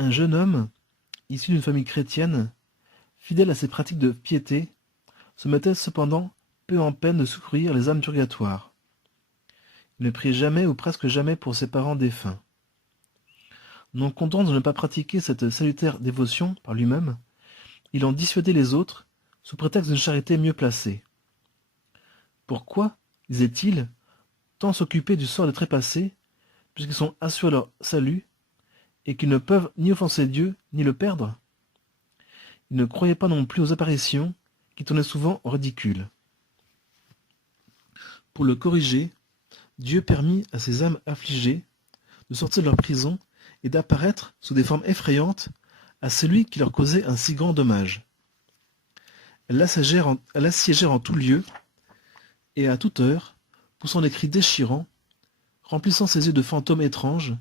Un jeune homme, issu d'une famille chrétienne, fidèle à ses pratiques de piété, se mettait cependant peu en peine de secourir les âmes purgatoires. Il ne priait jamais ou presque jamais pour ses parents défunts. Non content de ne pas pratiquer cette salutaire dévotion par lui-même, il en dissuadait les autres, sous prétexte d'une charité mieux placée. Pourquoi, disait-il, tant s'occuper du sort des trépassés, puisqu'ils sont assurés à leur salut, et qu'ils ne peuvent ni offenser Dieu, ni le perdre? Il ne croyait pas non plus aux apparitions, qui tournaient souvent en ridicule. Pour le corriger, Dieu permit à ces âmes affligées de sortir de leur prison et d'apparaître sous des formes effrayantes à celui qui leur causait un si grand dommage. Elles l'assiégèrent en tout lieu et à toute heure, poussant des cris déchirants, remplissant ses yeux de fantômes étranges,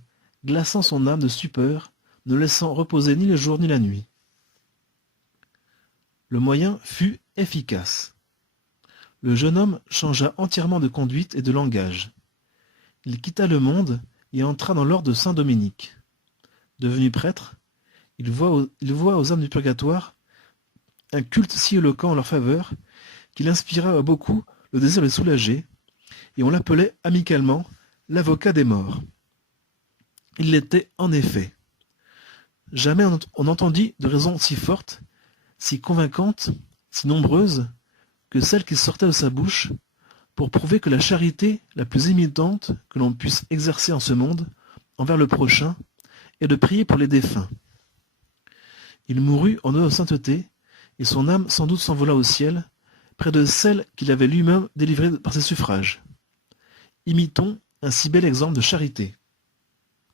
glaçant son âme de stupeur, ne laissant reposer ni le jour ni la nuit. Le moyen fut efficace. Le jeune homme changea entièrement de conduite et de langage. Il quitta le monde et entra dans l'ordre de Saint-Dominique. Devenu prêtre, il voua aux âmes du purgatoire un culte si éloquent en leur faveur qu'il inspira à beaucoup le désir de les soulager, et on l'appelait amicalement l'avocat des morts. Il l'était en effet. Jamais on n'entendit de raisons si fortes, si convaincantes, si nombreuses, que celles qui sortaient de sa bouche pour prouver que la charité la plus éminente que l'on puisse exercer en ce monde envers le prochain est de prier pour les défunts. Il mourut en de sainteté, et son âme sans doute s'envola au ciel, près de celle qu'il avait lui-même délivrée par ses suffrages. Imitons un si bel exemple de charité.